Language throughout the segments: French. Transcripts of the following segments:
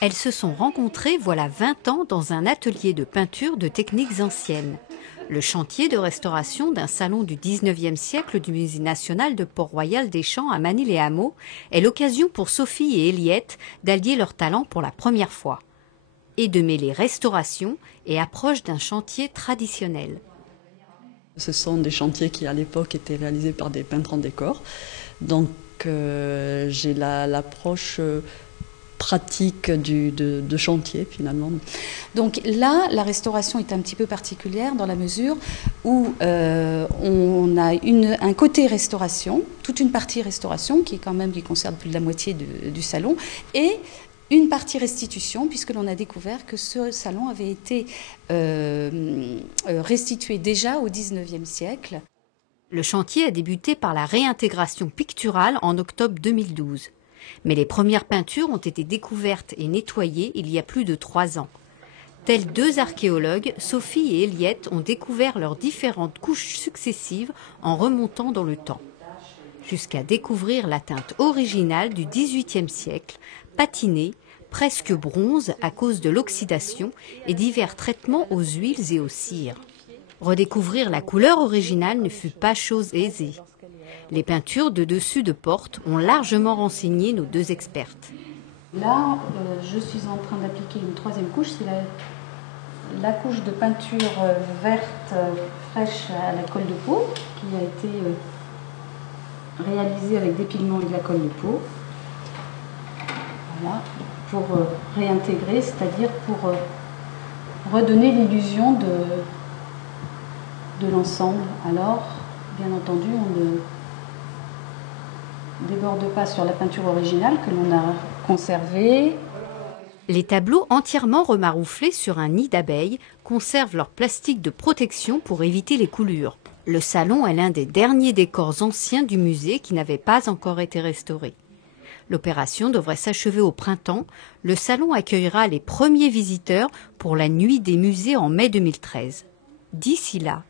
Elles se sont rencontrées voilà 20 ans dans un atelier de peinture de techniques anciennes. Le chantier de restauration d'un salon du 19e siècle du Musée national de Port-Royal des Champs à Manille-les-Hameaux est l'occasion pour Sophie et Eliette d'allier leurs talents pour la première fois et de mêler restauration et approche d'un chantier traditionnel. Ce sont des chantiers qui à l'époque étaient réalisés par des peintres en décor. Donc j'ai l'approche pratique de chantier finalement. Donc là, la restauration est un petit peu particulière dans la mesure où on a un côté restauration, toute une partie restauration qui concerne plus de la moitié du salon, et une partie restitution, puisque l'on a découvert que ce salon avait été restitué déjà au XIXe siècle. Le chantier a débuté par la réintégration picturale en octobre 2012. Mais les premières peintures ont été découvertes et nettoyées il y a plus de 3 ans. Tels deux archéologues, Sophie et Eliette ont découvert leurs différentes couches successives en remontant dans le temps, jusqu'à découvrir la teinte originale du XVIIIe siècle, patinée, presque bronze à cause de l'oxydation et divers traitements aux huiles et aux cires. Redécouvrir la couleur originale ne fut pas chose aisée. Les peintures de dessus de porte ont largement renseigné nos deux expertes. Là, je suis en train d'appliquer une troisième couche, c'est la couche de peinture verte fraîche à la colle de peau qui a été réalisée avec des pigments et de la colle de peau. Voilà, pour réintégrer, c'est-à-dire pour redonner l'illusion de l'ensemble. Alors, bien entendu, on ne déborde pas sur la peinture originale que l'on a conservée. Les tableaux entièrement remarouflés sur un nid d'abeilles conservent leur plastique de protection pour éviter les coulures. Le salon est l'un des derniers décors anciens du musée qui n'avait pas encore été restauré. L'opération devrait s'achever au printemps. Le salon accueillera les premiers visiteurs pour la nuit des musées en mai 2013. D'ici là,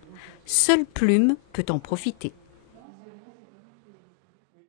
seule Plume peut en profiter.